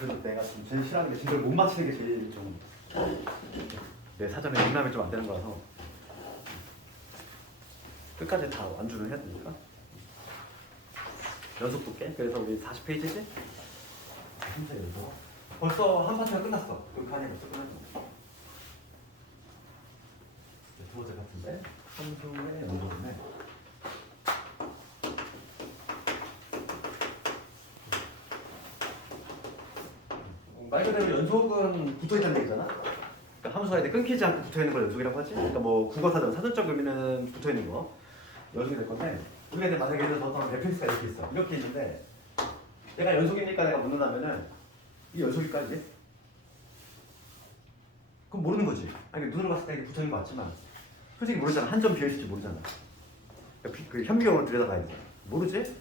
그래도 내가 좀 제일 싫어하는 게 진도를 못 맞히는 게 제일 좀 내 사전에 용납이 좀 안 되는 거라서 끝까지 다 완주를 해야 되니까 연속 볼게. 그래서 우리 40페이지지? 현재 연속 벌써 한 파트가 끝났어. 그 칸이 벌써 끝났어. 두 번째 같은데 함수의 연속이네. 말 그대로 연속은 붙어있다는 얘기잖아. 그러니까 함수가 이제 끊기지 않고 붙어있는 걸 연속이라고 하지. 그러니까 뭐 국어사전 사전적 의미는 붙어있는 거 연속이 될 건데, 우리가 이제 만약에 예를 들어서 어떤 fx가 이렇게 있어. 이렇게 있는데 얘가 연속이니까 내가 묻는다면은 이 연속일까 이게? 그럼 모르는 거지. 아니 눈으로 봤을 때 이게 붙어있는 거 같지만 솔직히 모르잖아. 한 점 비어있을지 모르잖아. 그 현미경으로 들여다봐야 돼. 모르지?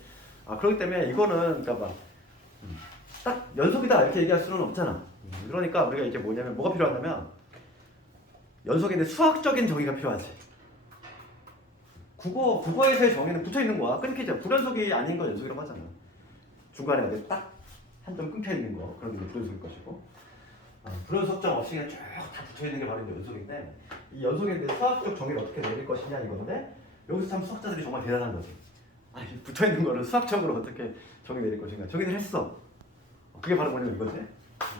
그렇기 때문에 이거는 그러니까 막 딱 연속이다 이렇게 얘기할 수는 없잖아. 그러니까 우리가 이제 뭐냐면 뭐가 필요하냐면 연속인데 수학적인 정의가 필요하지. 국어에서의 정의는 붙어 있는 거야. 끊기죠. 불연속이 아닌 건 연속이라고 하잖아. 중간에 딱 한 점 끊겨 있는 거 그런 게 불연속일 것이고, 불연속점 없이 그냥 쭉 다 붙어 있는 게 바로 이제 연속인데, 이 연속인데 수학적 정의를 어떻게 내릴 것이냐 이건데, 여기서 참 수학자들이 정말 대단한 거지. 아니 붙어 있는 거를 수학적으로 어떻게 정의 내릴 것인가 정의를 했어. 그게 바로 뭐냐면 이거지.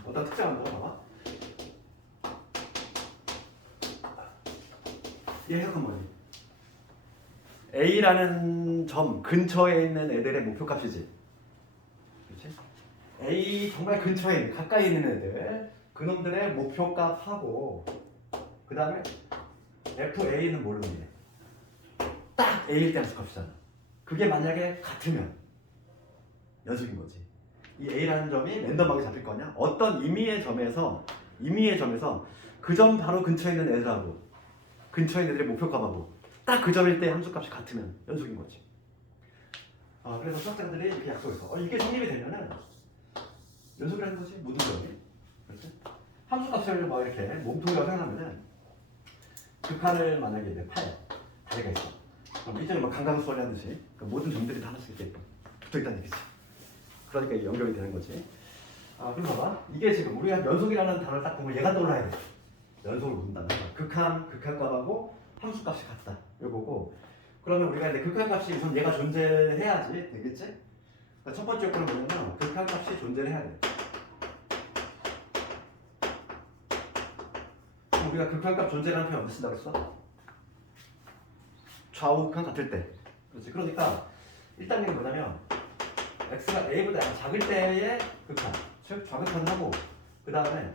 어떤 특정한 거 봐봐. 이 해석은 뭐니? A라는 점 근처에 있는 애들의 목표값이지. 그렇지? A 정말 근처에 있는, 가까이 있는 애들, 그놈들의 목표값하고 그 다음에 FA는 뭘로 의미해? 딱 A일 때 함수값이잖아. 그게 만약에 같으면 연속인 거지. 이 A라는 점이 랜덤하게 잡힐 거냐? 어떤 임의의 점에서 그 점 바로 근처에 있는 애들하고 근처에 있는 애들의 목표값하고 딱 그 점일 때 함수값이 같으면 연속인 거지. 그래서 수학자들이 이렇게 약속했어. 이게 성립이 되면은 연속이라는 거지. 모든 점이. 그렇지? 함수값을 뭐 이렇게 몸통이라고 생각하면은 극한을 만약에 이제 파요. 다리가 있어. 그럼 일종의 뭐 강강수원이 하듯이 그 모든 점들이 다 하나씩 이렇게 붙어있다는 얘기지. 그러니까 이게 연결이 되는 거지. 그럼 봐봐. 이게 지금 우리가 연속이라는 단어를 딱 보면 얘가 떠올라야 돼. 연속을 묻는다면 극한값하고 함수값이 같다. 이거고. 그러면 우리가 이제 극한값이 우선 얘가 존재해야지 되겠지? 그러니까 첫 번째 요건은 뭐냐면 극한값이 존재를 해야 돼. 그럼 우리가 극한값 존재라는 표현 어디 쓴다고 했어? 좌우 극한 같을 때. 그렇지. 그러니까 1단계는 뭐냐면 x가 a보다 작을 때의 극한, 즉 좌극한을 하고, 그 다음에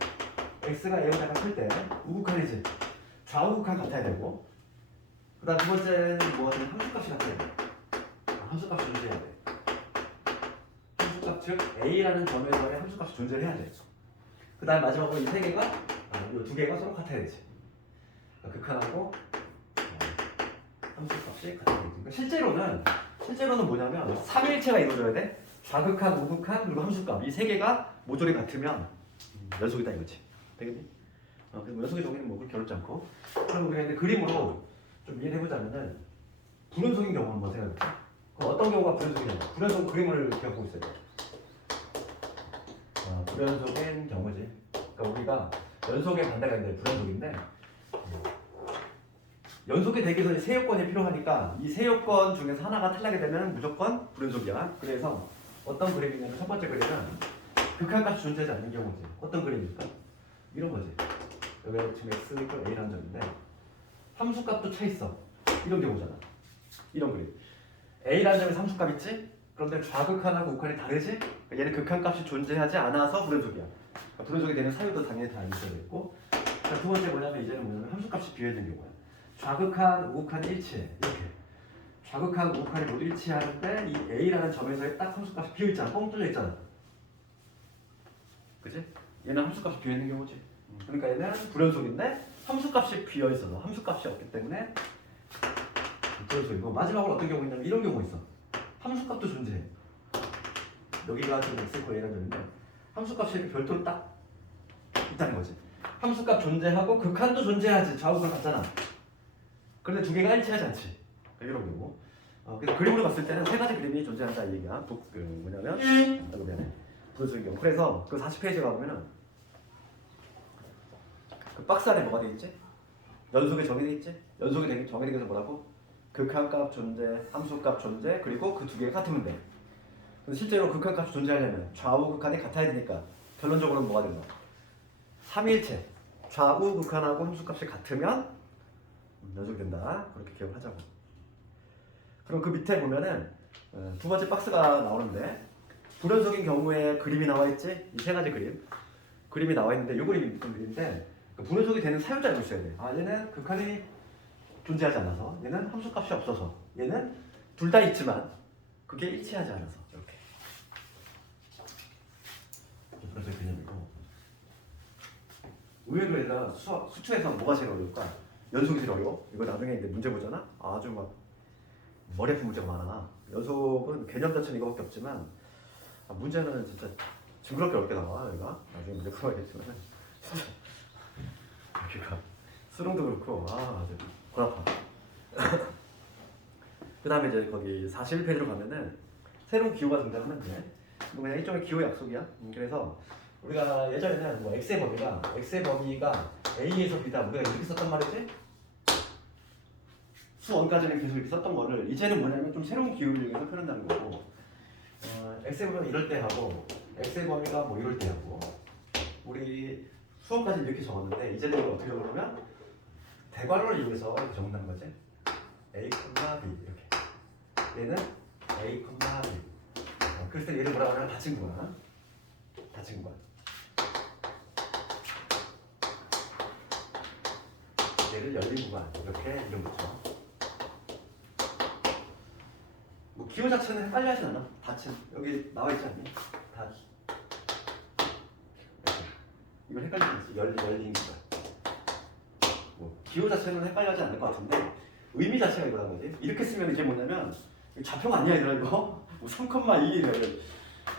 x가 a보다 클 때 우극한이지. 좌우극한 같아야 되고, 그 다음 두 번째는 뭐든 함수값이 같아야 돼. 함수값이 존재해야 돼. 함수값, 즉 a라는 점에서의 함수값이 존재를 해야 돼. 그 다음 마지막으로 이 세 개가, 이 두 개가 서로 같아야 되지. 그러니까 극한하고 함수값이 같아야 되지. 그러니까 실제로는 뭐냐면 삼일체가 이루어져야 돼. 좌극한, 우극한, 그리고 함수값 이 세 개가 모조리 같으면 연속이다 이거지. 되겠니? 그래서 연속의 정의는 뭐 그렇게 어렵지 않고. 그럼 우리가 이제 그림으로 좀 이해를 해보자면은 불연속인 경우 한번 생각해볼게. 그럼 어떤 경우가 불연속이냐? 불연속 그림을 기억하고 있어야 돼. 불연속인 경우지. 그러니까 우리가 연속의 반대가 이제 불연속인데, 연속이 되기 위해서 세 요건이 필요하니까 이 세 요건 중에서 하나가 탈락이 되면 무조건 불연속이야. 그래서 어떤 그림이냐면 첫 번째 그림은 극한값이 존재하지 않는 경우지. 어떤 그림일까? 이런 거지. 여기 지금 x 이퀄 a라는 점인데 함수값도 차 있어. 이런 경우잖아. 이런 그림. a라는 점에 함수값 있지? 그런데 좌극한하고 우극한이 다르지? 그러니까 얘는 극한값이 존재하지 않아서 불연속이야. 그러니까 불연속이 되는 사유도 당연히 다 있어야 되고. 두 번째 뭐냐면 이제는 뭐냐면 함수값이 비어있는 경우야. 좌극한, 우극한이 일치해. 이렇게. 좌극한, 우극한이 모두 일치하는 때 이 a라는 점에서의 딱 함수값이 비어있잖아. 뻥 뚫려 있잖아. 그치? 얘는 함수값이 비어있는 경우지. 그러니까 얘는 불연속인데 함수값이 비어있어서 함수값이 없기 때문에 불연속이고, 마지막으로 어떤 경우 있냐면 이런 경우 있어. 함수값도 존재해. 여기가 지금 x 코 a라는 점인데 함수값이 이렇게 별도로 딱 있다는 거지. 함수값 존재하고 극한도 존재하지. 좌우극한 같잖아. 그런데 두 개가 일치하지 않지. 이런 경우. 그래서 그림으로 봤을 때는 세 가지 그림이 존재한다 이 얘기야. 뭐냐면, 미안해. 불어적인 경우. 그래서 그 40페이지 가보면은 그 박스 안에 뭐가 돼 있지? 연속이 정의돼 있지? 연속이 정의되기 위해서 뭐라고? 극한값 존재, 함수값 존재, 그리고 그 두 개가 같으면 돼. 근데 실제로 극한값이 존재하려면 좌우 극한이 같아야 되니까 결론적으로는 뭐가 된다? 삼일체. 좌우 극한하고 함수값이 같으면 연속이 된다. 그렇게 기억을 하자고. 그럼 그 밑에 보면은 두 번째 박스가 나오는데 불연속인 경우에 그림이 나와 있지? 이 세 가지 그림이 나와 있는데 이 그림이 어떤 그림인데 불연속이 되는 사유자를 있어야 돼. 아 얘는 극한이 존재하지 않아서, 얘는 함수값이 없어서, 얘는 둘 다 있지만 그게 일치하지 않아서 이렇게. 불연속의 개념이고. 의외로 얘가 수투에서 뭐가 제일 어려울까? 연속이 제일 어려워. 이거 나중에 이제 문제 보잖아. 아주 막 머리 아픈 문제가 많아. 연속은 개념 자체는 이거밖에 없지만 문제는 진짜 징그럽게 어렵게 나와. 얘가 나중에 문제 풀어야겠지만 여기가 수능도 그렇고 아주 골 아파. 그 다음에 이제 거기 41페이지로 가면은 새로운 기호가 등장하는데 이거 그냥 일종의 기호 약속이야. 그래서 우리가 예전에는 뭐 x의 범위가 a에서 b다 우리가 이렇게 썼단 말이지. 수원까지는 계속 이렇게 썼던 거를 이제는 뭐냐면 좀 새로운 기호를 이용해서 표현한다는 거고. x의 범위가 이럴 때 하고 x의 범위가 뭐 이럴 때 하고 우리 수원까지 이렇게 적었는데 이제는 이걸 어떻게 적으냐면 대괄호를 이용해서 이렇게 적는다는 거지. a, b 이렇게. 얘는 a, b. 그래서 얘를 뭐라고 하냐면 닫힌 구간. 얘를 열린 구간 이렇게 이름 붙여. 뭐 기호 자체는 헷갈려 하진 않아. 닫힌 여기 나와 있지 않니? 닫. 이걸 헷갈리지. 열린 구간. 뭐 기호 자체는 헷갈려 하지 않을 것 같은데 의미 자체가 이거란 거지. 이렇게 쓰면 이게 뭐냐면 좌표가 아니야 얘들아 이거. 뭐 3,2를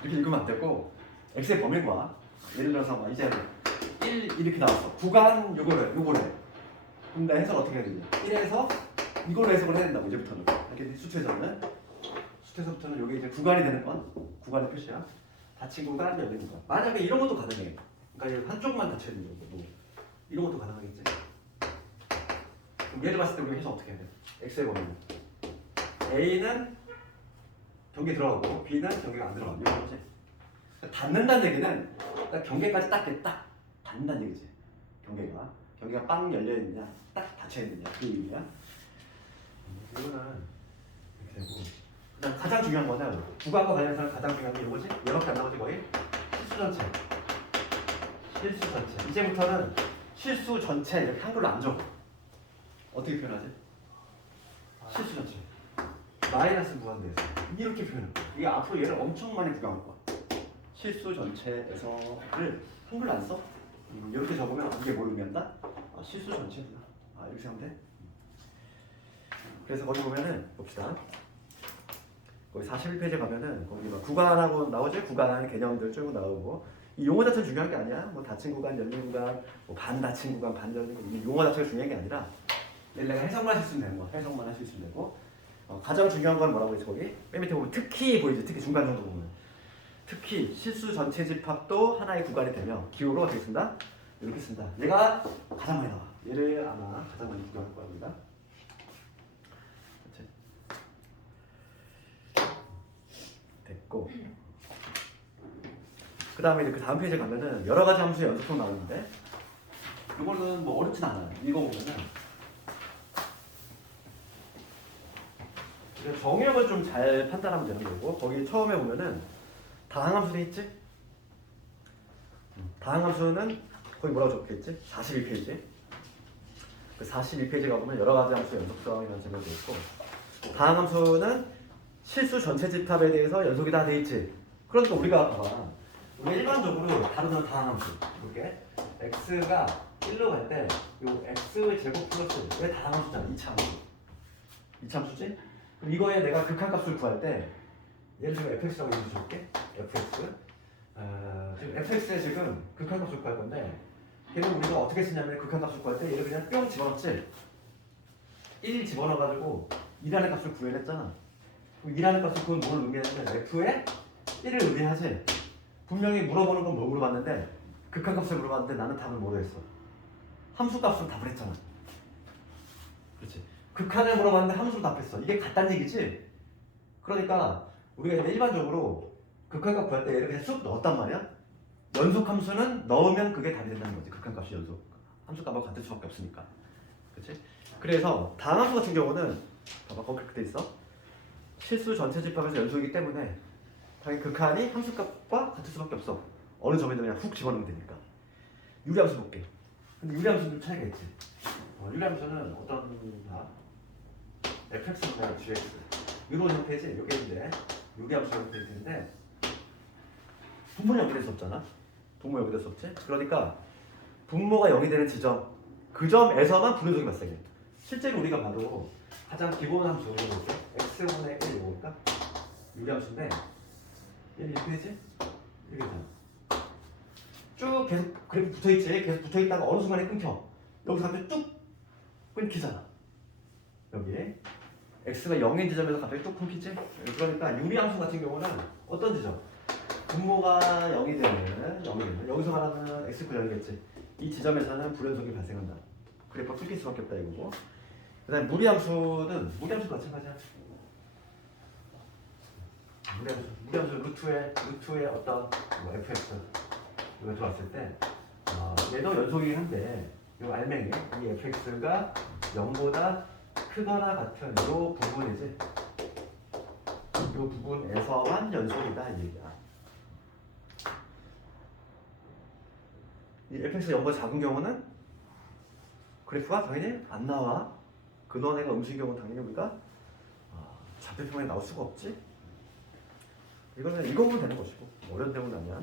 이렇게 읽으면 안 되고 x의 범위과 예를 들어서 막 이제 1 이렇게 나왔어. 구간 요거래. 근데 해석 어떻게 해야 되냐? 1에서 이걸로 해석을 해야 된다고 이제부터는. 이렇게 수트에서부터는 여기 이제 구간이 되는 건 구간의 표시야. 닫힌 구간, 열린 구간. 만약에 이런 것도 가능해. 그러니까 한쪽만 닫혀 있는 거고 이런 것도 가능하겠지. 그럼 얘를 봤을 때 우리가 해석 어떻게 해야 돼? x의 범위는 a는 경계 들어가고 b는 경계가 안 들어가고 이런 거지. 닫는다는 얘기는 딱 경계까지 딱 닫는다는 얘기지. 경계가 빵 열려 있느냐, 딱 닫혀 있느냐 그 의미야. 이거는 이렇게 되고. 그다음 가장 중요한 거는 구간과 관련해서는 가장 중요한 게 이거지. 얘밖에 안 나오지 거의. 실수 전체. 이제부터는 실수 전체 이렇게 한글로 안 적어. 어떻게 표현하지? 실수 전체. 마이너스 무한대에서 이렇게 표현해. 이게 앞으로 얘를 엄청 많이 구경할 거야. 실수 전체에서를 한글로 안 써? 이렇게 적으면 이게 뭘 의미한다? 실수 전체구나. 이렇게 하면 돼? 그래서 거기 보면은 봅시다. 거기 41페이지 가면은 거기 막 구간하고 나오지? 구간 개념들 쭉 나오고 이 용어 자체는 중요한 게 아니야. 뭐 닫힌 구간, 열린 구간, 뭐 반 닫힌 구간, 반 열린 구간 이 용어 자체가 중요한 게 아니라 내가 해석만 할 수 있으면 되는 거야. 해석만 할 수 있으면 되고 가장 중요한 건 뭐라고 했지 거기? 맨 밑에 보면 특히 보이지? 특히 중간 정도 보면 특히 실수 전체 집합도 하나의 구간이 되며 기호로 어떻게 쓴다? 이렇게 쓴다. 얘가 가장 많이 나와. 얘를 아마 가장 많이 구경할 겁니다. 됐고 그 다음에 그 다음 페이지에 가면은 여러 가지 함수의 연속성 나오는데 이거는 뭐 어렵진 않아요. 읽어보면은 정의역을 좀 잘 판단하면 되는 거고 거기 처음에 보면은 다항함수 돼 있지? 다항함수는 거기 뭐라고 적혀있지? 41페이지. 그 41페이지 가보면 여러 가지 함수의 연속성이라는 제목이 돼 있고 다항함수는 실수 전체 집합에 대해서 연속이 다 돼 있지. 그러니까 우리가 봐봐. 우리가 일반적으로 다루는 다항함수 이렇게 x가 1로 갈 때 요 x 제곱 플러스 왜 다항함수잖아. 이차함수지? 그럼 이거에 내가 극한값을 구할 때 예를 들어 fx라고 이름 줄게. fx. 지금 fx에 지금 극한값을 구할 건데 걔는 우리가 어떻게 쓰냐면 극한값을 구할 때 얘를 그냥 뿅 집어넣지. 1 집어넣어가지고 2라는 값을 구해냈잖아. 그럼 2라는 값을 그건 뭘 의미하냐면 f에 1을 의미하지. 분명히 물어보는 건 뭐 물어봤는데 극한값을 물어봤는데 나는 답을 모르겠어. 함수값은 답을 했잖아. 그렇지. 극한을 물어봤는데 함수로 답했어. 이게 같다는 얘기지. 그러니까 우리가 이제 일반적으로 극한값 구할 때 얘를 그냥 쑥 넣었단 말이야. 연속함수는 넣으면 그게 답이 된다는 거지. 극한값이 연속 함수값하고 같을 수밖에 없으니까. 그렇지? 그래서 다항함수 같은 경우는 봐봐 거기 그렇게 돼 있어. 실수 전체 집합에서 연속이기 때문에 당연히 극한이 함수값과 같을 수밖에 없어. 어느 점에도 그냥 훅 집어넣으면 되니까. 유리함수 볼게. 근데 유리함수는 좀 차이가 있지. 유리함수는 어떤 fx분의 gx 이런 형태지. 이게 이제 유리함수 형태일 텐데 분모는 연결될 수 없잖아. 분모 연결될 수 없지. 그러니까 분모가 0이 되는 지점 그 점에서만 분해속이 발생해. 실제로 우리가 봐도 가장 기본 함수 이렇게 x분의 1 이거니까 유리함수인데 얘는 이렇게 되지? 이렇게 되잖아. 쭉 계속 그래프 붙어있지. 계속 붙어있다가 어느 순간에 끊겨. 여기서 갑자기 쭉 끊기잖아. 여기 x가 0인 지점에서 갑자기 쭉 끊기지. 그러니까 유리함수 같은 경우는 어떤 지점? 분모가 0이 되는 여기서 말하면 x 9이겠지. 이 지점에서는 불연속이 발생한다. 그래프가 끊길 수밖에 없다 이거고. 그 다음에 무리함수는 무리함수 마찬가지야. 무리함수 루트의 어떤 뭐 fx 이거 들어왔을 때 얘도 연속이긴 한데 이 알맹이 이 fx가 0보다 크거나 같은 이 부분이지. 이 부분에서만 연속이다 이 얘기야. 이 fx가 0보다 작은 경우는 그래프가 당연히 안 나와. 근원애가 음수인 경우는 당연히 우리가 좌표평에 나올 수가 없지. 이거는 읽어보면 되는 것이고 어려운 대목은 아니야.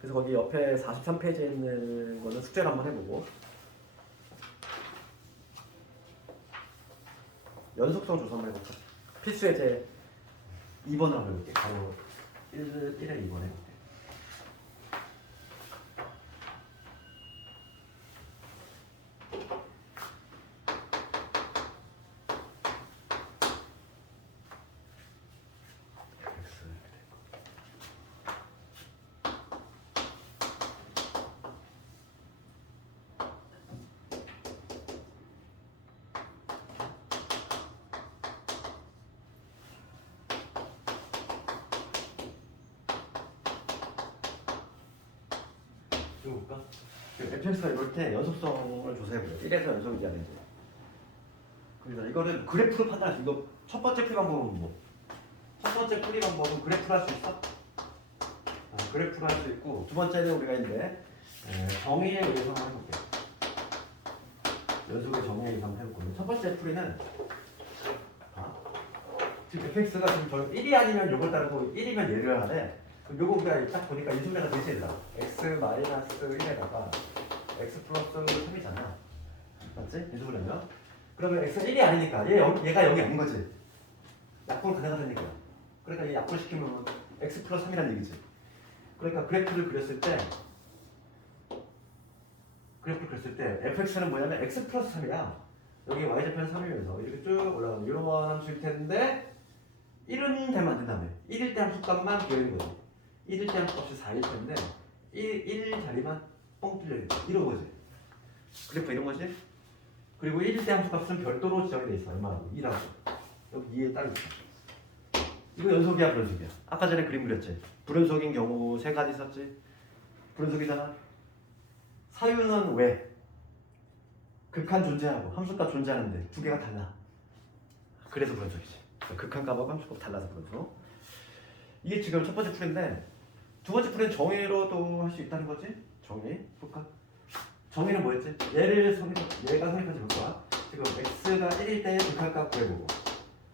그래서 거기 옆에 43페이지에 있는 거는 숙제를 한번 해보고 연속성 조사 한번 해볼까? 필수 예제 2번을 한번 해볼게. 바로 1에 2번 해볼게. 볼까? fx가 이럴 때 연속성을 조사해보자. 1에서 연속이지 아닌지. 그래서 이거는 그래프로 판단할 수 있어. 이거 첫 번째 풀이 방법은 뭐? 첫 번째 풀이 방법은 그래프로 할 수 있어? 그래프로 할 수 있고 두 번째는 우리가 이제 정의에 의해서 한번 해볼게. 연속의 정의에 의해서 한번 해볼 건데 첫 번째 풀이는 지금 fx가 지금 저 1이 아니면 요걸 따르고 1이면 얘를 하래. 요거 우리가 딱 보니까 이 순간가 되지 얘들아. x-1에다가 x 플러스 3이잖아. 맞지? 이 순간이면 그러면 x가 1이 아니니까 얘가 0이 아닌 거지. 약분을 가능하다는 얘기야. 그러니까 얘 약분시키면 x 플러스 3이라는 얘기지. 그러니까 그래프를 그렸을 때 fx는 뭐냐면 x 플러스 3이야. 여기 y좌표는 3이면서 이렇게 쭉 올라가는 이런 함수일 텐데 1은 되면 안 된다며. 1일 때 함수값만 비어있는 거지. 1일 때 함수값이 4일 텐데 1 자리만 뻥 뚫려있다. 이런 거지. 그래프 이런 거지. 그리고 1일 때 함수값은 별도로 지정이 돼 있어. 얼마라고? 2라고. 여기 2에 딱 있어. 이거 연속이야 불연속이야? 아까 전에 그림 그렸지. 불연속인 경우 세 가지 있었지. 불연속이잖아. 사유는 왜? 극한 존재하고 함수값 존재하는데 두 개가 달라. 그래서 불연속이지. 극한값하고 함수값 달라서 불연속. 이게 지금 첫 번째 풀인데 두 번째 풀은 정의로도 할 수 있다는 거지. 정의 볼까? 정의는 뭐였지? 얘가 선입관지 볼 거야. 지금 x가 1일 때 극한값 구해보고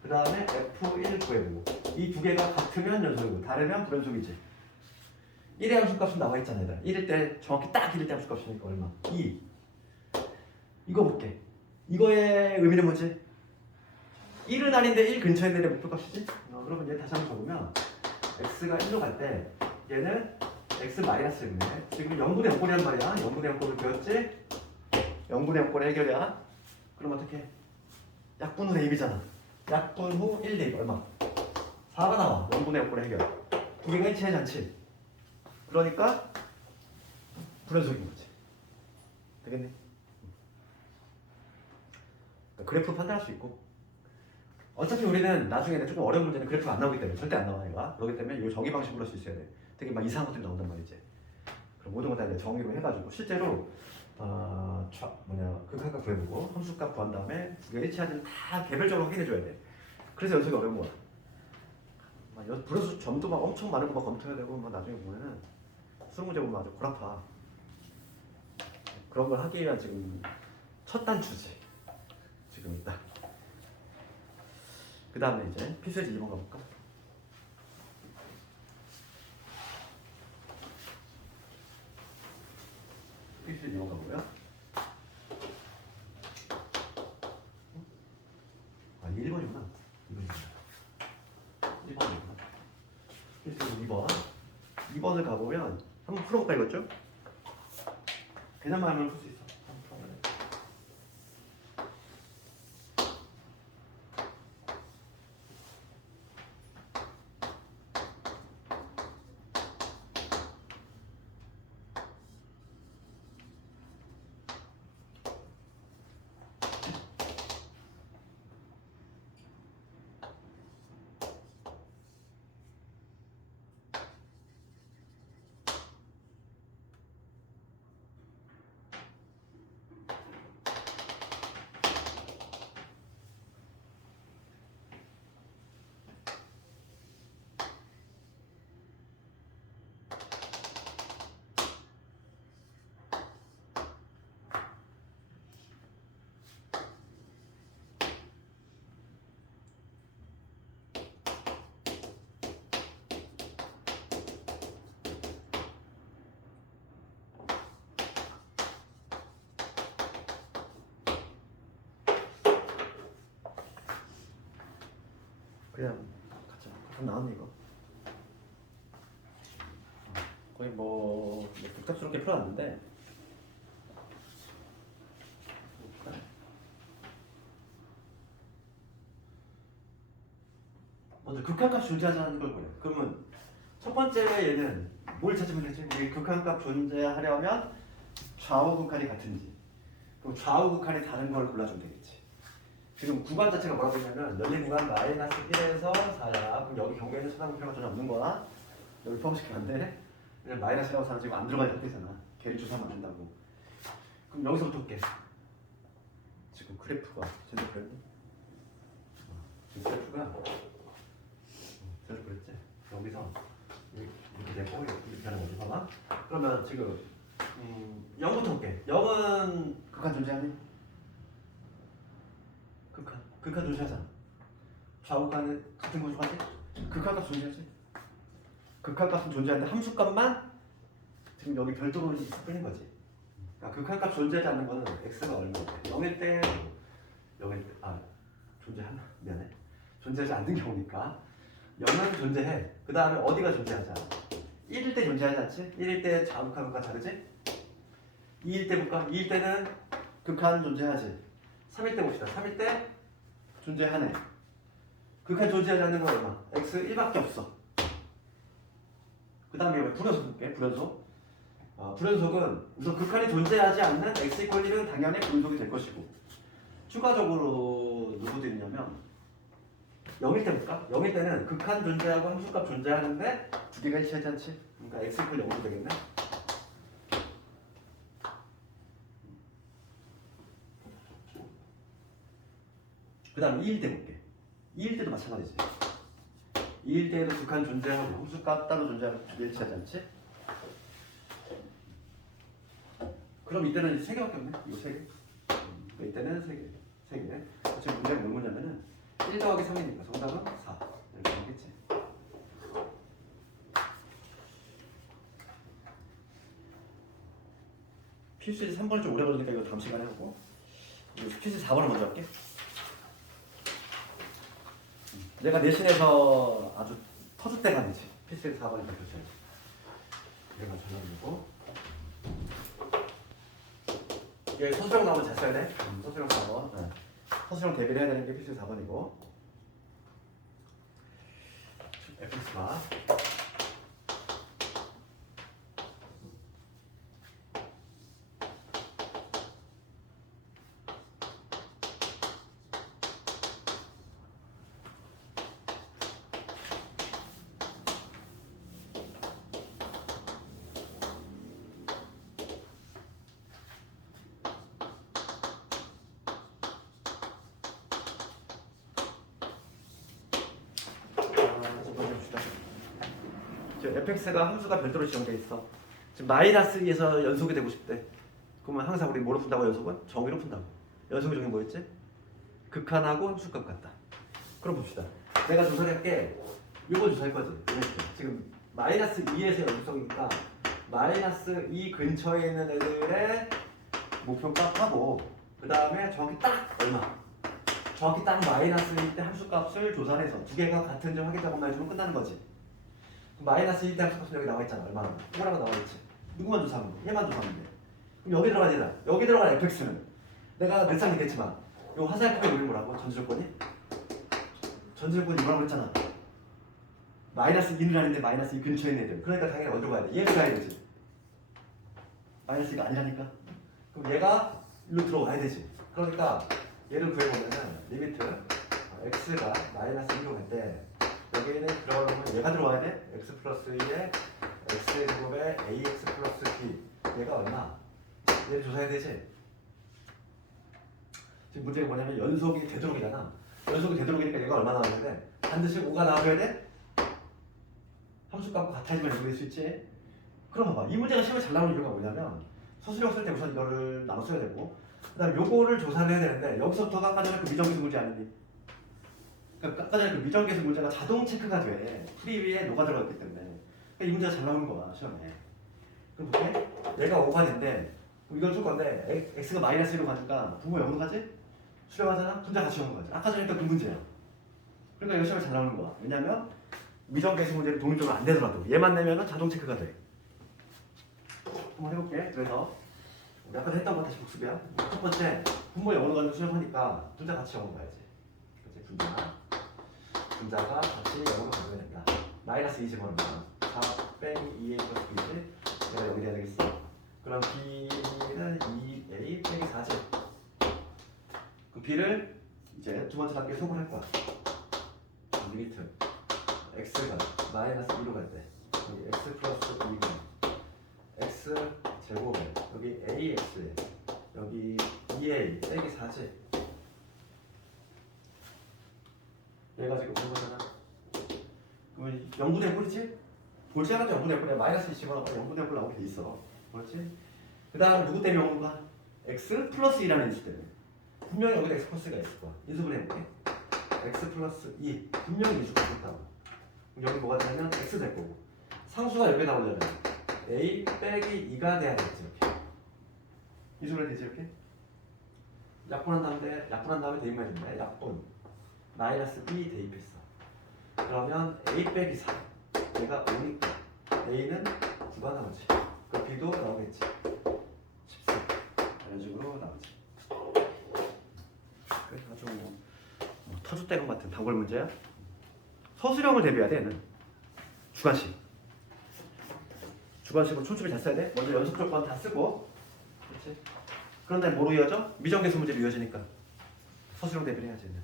그 다음에 f1 구해보고 이 두 개가 같으면 연속이고 다르면 불연속이지. 1의 함수값은 나와 있잖아. 얘들아. 1일 때 정확히 딱 1일 때 함수값이니까 얼마? 2. 이거 볼게. 이거의 의미는 뭐지? 1은 아닌데 1 근처에 있는 애 목표값이지? 그러면 얘 다시 한번 적으면 x가 1로 갈 때 얘는 x-1이네. 지금 0분의 0꼴이란 말이야. 0분의 0꼴을 배웠지? 0분의 0꼴의 해결이야. 그럼 어떻게? 약분 후 a b잖아. 약분 후 1 대입 얼마? 4가 나와. 0분의 0꼴의 해결. 두 개가 일치하지 않지. 그러니까 불연속인 거지. 되겠네. 그러니까 그래프 판단할 수 있고. 어차피 우리는 나중에는 조금 어려운 문제는 그래프가 안 나오기 때문에 절대 안 나와 얘가. 그렇기 때문에 이걸 정의 방식으로 할 수 있어야 돼. 되게 막 이상한 것들이 나온단 말이지. 그럼 모든 걸 다 이제 정의로 해가지고 실제로 극한값 구해보고 함수값 구한 다음에 두 개 일치하는지 다 개별적으로 확인해줘야 돼. 그래서 연속이 어려운 거야. 불연속 점도 막 엄청 많은 거 막 검토해야 되고 막 나중에 보면은 수능 문제 보면 아주 골아파. 그런 걸 하기 위한 지금 첫 단추지. 지금 일단. 그 다음에 이제 필수예제 2번 가볼까? 필수예제 2번 가보고요. 1번이구나. 1번이구나. 필수예제 2번. 2번을 가보면 한번 풀어볼까 이거죠? 그냥만 하면 풀 수 있어. 그냥 같이 나왔네 이거. 거의 뭐 복잡스럽게 풀어놨는데 먼저 극한값 존재하자는 걸 보래. 그러면 첫 번째 얘는 뭘 찾으면 되지? 우리 극한값 존재하려면 좌우 극한이 같은지, 그럼 좌우 극한이 다른 걸 골라주면 되겠지. 지금 구간 자체가 뭐라고 했냐면 열린 구간 마이너스 1에서 4야. 그럼 여기 경계에는 차단할 필요가 전혀 없는 거야. 여기 포함시키면 안 돼. 그냥 마이너스라고 4는 지금 안 들어갈 상태잖아. 걔를 주사하면 안 된다고. 그럼 여기서부터 볼게. 지금 그래프가 제대로 그렸니? 지금 그래프가 제대로 그랬지? 여기서 이렇게 되고 이렇게 하는 거지. 봐봐. 그러면 지금 0부터 볼게. 0은 극한 존재하니? 극한 존재하잖아. 좌우간은 같은 거 가지? 극한값 존재하지? 극한값은 존재하는데 함수값만 지금 여기 별도로 있을 뿐인 거지. 그러니까 극한값 존재하지 않는 거는 x가 얼마인데 0일 때 0일 때 존재하나? 미안해. 존재하지 않는 경우니까 0은 존재해. 그 다음에 어디가 존재하지 않아? 1일 때 존재하지 않지? 1일 때 좌극한과 다르지? 2일 때 볼까? 2일 때는 극한 존재하지. 3일 때 봅시다. 3일 때 존재하네. 극한 존재하지 않는 건 얼마? x 1밖에 없어. 그 다음에 불연속 볼게. 불연속. 불연속은 우선 극한이 존재하지 않는 x = 1은 당연히 불연속이 될 것이고, 추가적으로 누구도 있냐면 0일 때 볼까? 0일 때는 극한 존재하고 함수값 존재하는데 두 개가 일치하지 않지? 그러니까 x = 0도 되겠네. 그 다음에 2일 때 볼게. 2일 때도 마찬가지지. 2일 때에도 극한 존재하고 함수값 따로 존재하고 두 개 일치하지 않지? 그럼 이때는 이제 3개밖에 없네. 이거 3개. 이때는 3개. 3개. 지금 문제가 뭐냐면은 1 더하기 3이니까 정답은 4. 이렇게 하겠지. 필수지 3번을 좀 오래 걸리니까 이거 다음 시간에 하고, 필수지 4번을 먼저 할게. 내가 내신에서 아주 터질 때가 아니지. 필수지 4번이 바뀌었지. 내가 전화드리고 이게 서술형 나오면 잘 써야 돼. 서술형 4번. 네. 서술형 대비를 해야 되는 게 필수지 4번이고, fx가 지금 fx가 함수가 별도로 지정돼 있어. 지금 마이너스 2에서 연속이 되고 싶대. 그러면 항상 우리 뭐로 푼다고 연속은? 정의로 푼다고. 연속의 정의 뭐였지? 극한하고 함수값 같다. 그럼 봅시다. 내가 조사할게. 이거 조사할 거지. 이렇게. 지금 마이너스 2에서 연속이니까 마이너스 2 근처에 있는 애들의 목표값하고 그 다음에 정확히 딱 얼마? 정확히 딱 마이너스 2 때 함수값을 조사해서 두 개가 같은지 확인 작업만 해주면 끝나는 거지. 마이너스 2 때 함수값은 여기 나와 있잖아. 얼마나? 뭐라고 나와 있지? 누구만 조사하면 돼? 얘만 조사하면 돼. 그럼 여기 들어가야 되나? 여기 들어간 fx는 내가 몇 장 얘기했지만 이 화살표가 여기 뭐라고? 전지조건이? 전지조건이 뭐라고 했잖아. 마이너스 2는 아닌데 마이너스 2 근처에 있는 애들. 그러니까 당연히 어디로 가야 돼? 얘로 가야 되지. 마이너스 2가 아니라니까. 그럼 얘가 일로 들어와야 되지. 그러니까 얘를 구해보면은 리미트 x가 마이너스 2로 갈 때 여기에는 들어가면 얘가 들어와야 돼. x 플러스 2에 x의 제곱에 ax 플러스 b. 얘가 얼마? 얘를 조사해야 되지. 지금 문제가 뭐냐면 연속이 되도록이잖아. 연속이 되도록이니까 얘가 얼마 나와야 돼? 반드시 5가 나와줘야 돼? 함수값과 같아야지만 연속될 수 있지. 그럼 봐봐. 이 문제가 시험에 잘 나오는 이유가 뭐냐면 서술형 쓸 때 우선 이거를 나눠 써야 되고 그 다음에 요거를 조사를 해야 되는데 여기서부터가 아까 전에 그 미정계수 문제 아니니? 그러니까 아까 전에 그 미정계수 문제가 자동 체크가 돼. 풀이 위에 녹아 들어갔기 때문에. 그러니까 이 문제가 잘 나오는 거야 시험에. 그럼 볼게. 얘가 5가 된대. 그럼 이걸 줄 건데 x가 마이너스 1로 가니까 분모 0으로 가지? 수렴하잖아? 분자 같이 0으로 가지. 아까 전에 했던 그 문제야. 그러니까 이거 시험에 잘 나오는 거야. 왜냐면 미정계수 문제를 독립적으로 안 되더라도 얘만 내면은 자동 체크가 돼. 한번 해볼게. 그래서 우리 아까 했던 거 다시 복습이야. 첫 번째 분모 0으로 가는 수렴하니까 분자 같이 0으로 가야지. 그렇지? 분자가 같이 0으로 가면 된다. 마이너스 2 제곱하면 4 빼기 2a 플러스 b지. 내가 여기 돼야 되겠어. 그럼 b는 2a 빼기 4지. 그 b를 이제 두 번째 단계에 소분할 거야. 리미트 x가 마이너스 2로 갈 때 여기 x 플러스 2가 x 제곱에 여기 ax에 여기 2a 빼기 4지. 얘가 지금 그거잖아. 그러면 0분의 꼴이지? 볼지 않아도 0분의 꼴이야. 마이너스 2 집어넣으면 0분의 꼴 나오게 돼 있어. 그렇지? 그 다음 누구 때문에 0분 가? x 플러스 2라는 인수 때문에. 분명히 여기다 x 플러스가 있을 거야. 인수분 해볼게. x 플러스 2 분명히 인수가 있다고. 그럼 여기 뭐가 되냐면 x 될 거고 상수가 여기 나오려면 a 빼기 2가 돼야 되겠지. 이렇게 인수분해 되지 이렇게. 약분한 다음에 대입만 해준다. 약분 마이너스 b 대입했어. 그러면 a 빼기 4 얘가 5니까 a는 9가 나오지. 그럼 b도 나오겠지. 14 이런 식으로 나오지. 그래서 아주 뭐 터줏대감 같은 단골 문제야. 서술형을 대비해야 돼. 얘는 주관식으로 촌추를 잘 써야 돼. 먼저 연속 조건 다 쓰고, 그렇지? 그런데 뭐로 이어져? 미정계수 문제로 이어지니까 서술형 대비를 해야지. 얘는.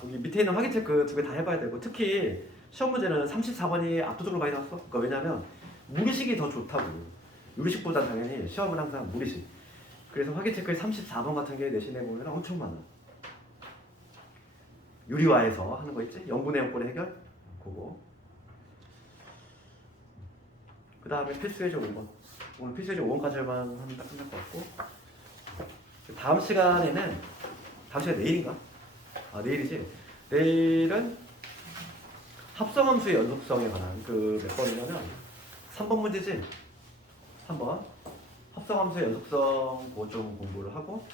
거기 밑에 있는 확인 체크 두 개 다 해봐야 되고, 특히 시험 문제는 34번이 압도적으로 많이 나왔어. 그러니까 왜냐면 무리식이 더 좋다고. 유리식보다 당연히 시험은 항상 무리식. 그래서 확인 체크에 34번 같은 게 내신에 보면 엄청 많아. 유리화해서 하는 거 있지? 0분의 0꼴의 해결? 그거. 그 다음에 필수예제 5번. 오늘 필수예제 5번까지만 하면 딱 끝날 것 같고. 다음 시간에는, 다음 시간 내일인가? 아, 내일이지? 내일은 합성함수의 연속성에 관한 그 몇 번이냐면 3번 문제지? 3번. 합성함수의 연속성 그거 좀 공부를 하고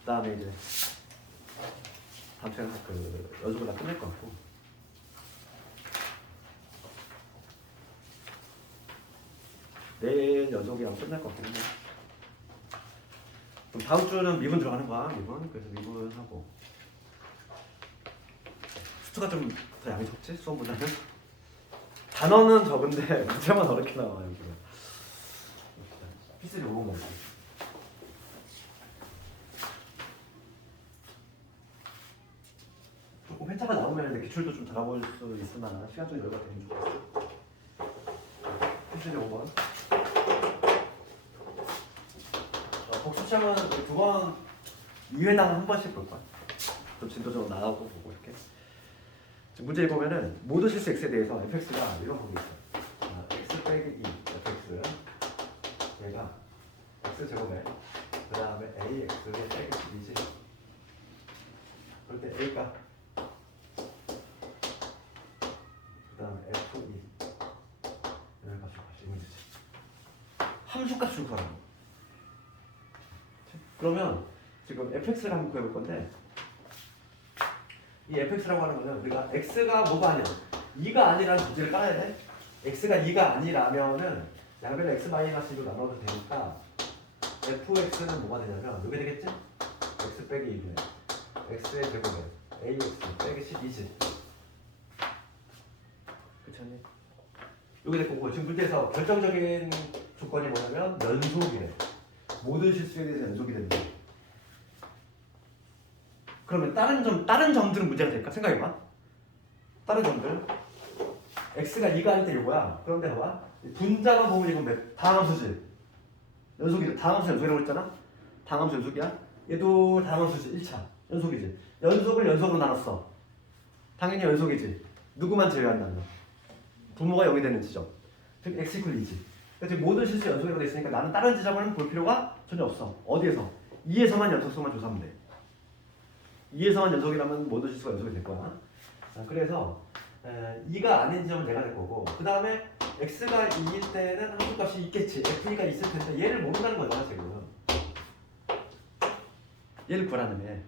그 다음에 이제 다음 시간에 그 연속을 다 끝낼 것 같고 내일 연속이랑 끝날 것 같고 그럼 다음 주는 미분 들어가는 거야. 미분. 그래서 미분하고 수가 좀 더 양이 적지? 수업보다는 단어는 적은데 문제만 어렵게 나와 여기가. 필수리 5번 먹지. 조금 회차가 나오면 기출도 좀 달아볼 수 있으나 시간 좀 여유가 되면 좋겠어. 필수리 5번. 복수시험은 2번 2회당 한 번씩 볼 거야. 좀 진도적으로 나가고 보고 이렇게. 문제에 보면은 모든 실수 x에 대해서 fx가 이런 부분이 있어요. x 빼기 2 fx 얘가 x 제곱에 그 다음에 ax의 빼기 2지. 그럴 때 a가 그 다음에 f2 이런 값을 가지고 문제지. 함수값을 구하라고. 그러면 지금 fx를 한번 구해볼 건데 이 fx라고 하는 거는 우리가 x가 뭐가 아니야 2가 아니라는 주제를 깔아야 돼. x가 2가 아니라면은 양변을 x-2로 나눠도 되니까 fx는 뭐가 되냐면 이게 되겠지? x 빼기 2분의 x의 제곱에 ax 빼기 12지. 그렇니? 이게 될 거고 지금 문제에서 결정적인 조건이 뭐냐면 연속이래. 모든 실수에 대해서 연속이 된다. 그러면 다른 점들은 문제가 될까? 생각해봐. 다른 점들. x가 2가 아닐 때 이거야. 그런데 봐봐. 분자만 보면 이건 다항함수지. 연속이죠. 다항함수 연속이라고 했잖아. 다항함수 연속이야. 얘도 다항함수지. 1차. 연속이지. 연속을 연속으로 나눴어. 당연히 연속이지. 누구만 제외한다면. 분모가 0이 되는 지점. 즉 x 이퀄 2지. 그래서 모든 실수 연속이라고 돼 있으니까 나는 다른 지점을 볼 필요가 전혀 없어. 어디에서? 2에서만 연속성만 조사하면 돼. 2에서만 연속이라면 모든 실수가 연속이 될 거야. 자, 그래서 2가 아닌 지점은 내가 될 거고 그 다음에 x가 2일 때는 함수값이 있겠지. f2가 있을 텐데 얘를 모른다는 거잖아 지금. 얘를 구하라는 애.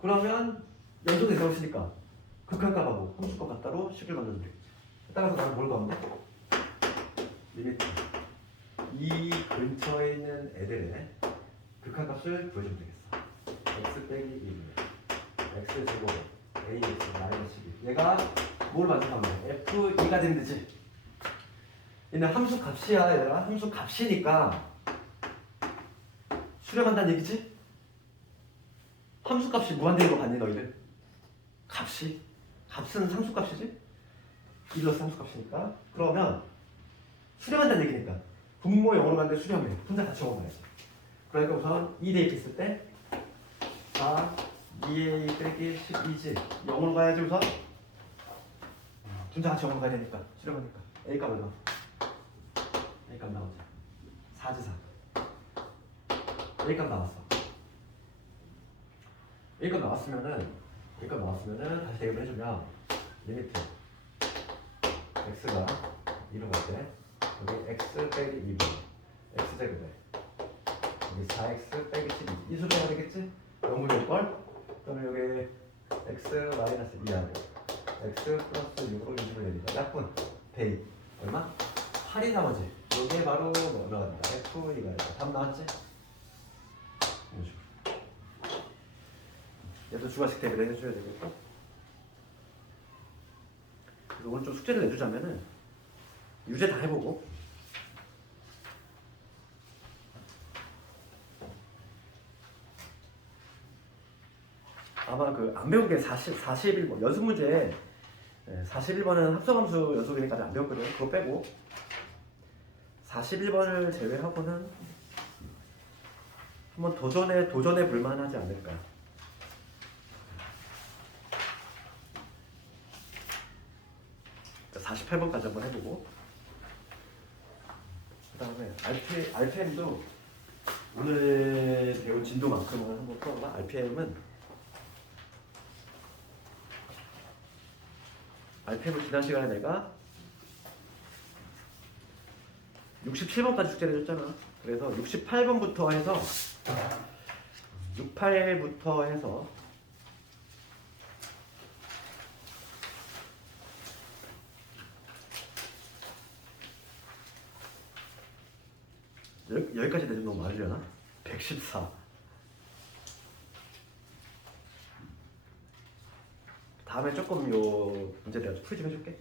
그러면 연속이 되고 있으니까 극한값하고 함수값 같다로 식을 만들면 되겠지. 따라서 나는 뭘 구하면 돼? 리미트 이 근처에 있는 애들의 극한값을 구해주면 되겠어. x 빼기 2분의 x 제곱 ax 마이너스 2 얘가 뭘 만족하면 돼? f2가 되면 되지. 얘는 함수 값이야. 얘들아 함수 값이니까 수렴한다는 얘기지? 함수 값이 무한대로 갔니 너희들? 값은 상수 값이지? 1러스 상수 값이니까 그러면 수렴한다는 얘기니까 분모 0으로 가는데 수렴해. 분자 같이 먹어야지. 그러니까 우선 2 대입했을 때 4, 2a 빼기 12지 0으로 가야지 우선 분자 같이 0으로 가야 되니까 수렴하니까 a값 얼마? a값 나오지 4지 4 a값 나왔어. a값 나왔으면은 다시 대입을 해주면 리미트 x가 2로 갈 때 여기 x 빼기 2분 x 제곱에 여기 4x 빼기 12 이 수가 되겠지? 0분의 1걸? 그러면 여기 x 마이너스 2하고 x 플러스 6으로 20을 내니까 약분 대입 얼마? 8이 나머지 이게 바로 뭐가 된다? f2가 있다. 답 나왔지? 이런 식으로 얘도 주가식 대비를 해줘야 되겠고 그래서 오늘 좀 숙제를 내주자면은 유제 다 해보고 아마 그 안 배운 게 41번 연습 문제 41번은 합성함수 연속이니까 안 배웠거든. 그거 빼고 41번을 제외하고는 한번 도전해 볼만하지 않을까. 자, 48번까지 한번 해보고 그 다음에 RPM도 오늘 배운 진도만큼은 한번 풀어봐. RPM을 지난 시간에 내가 67번까지 숙제를 해줬잖아. 그래서 68번부터 해서 68부터 해서 여기까지 내주면 너무 많으려나? 114 다음에 조금 요 문제 내가 좀 풀이 좀 해줄게.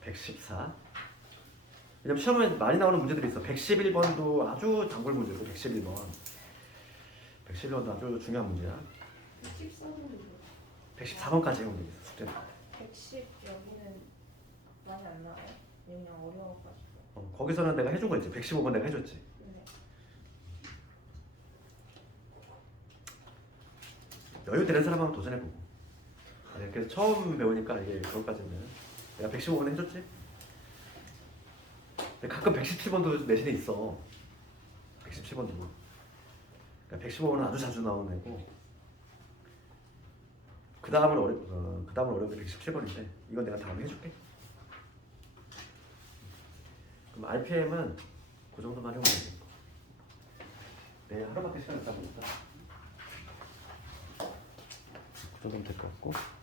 114 왜냐면 시험에 많이 나오는 문제들이 있어. 111번도 아주 단골 문제고 111번도 아주 중요한 문제야. 114번까지 해보면 되겠어 숙제는. 110 여기는 많이 안 나와요? 그냥 어려워가지고. 거기서는 내가 해준 거 있지. 115번 내가 해줬지. 네. 여유 되는 사람 한번 도전해보고 그래, 그래서 처음 배우니까 이게 그것까지는 내가 115번 해줬지? 근데 가끔 117번도 내신에 있어. 117번도. 그러니까 115번은 아주 자주 나오는 애고 그 다음은 어려운 게 117번인데 이건 내가 다음에 해줄게. 그럼 RPM은 그 정도만 해보면 돼. 내일 하루밖에 시간 없다 보니까 그 정도면 될 것 같고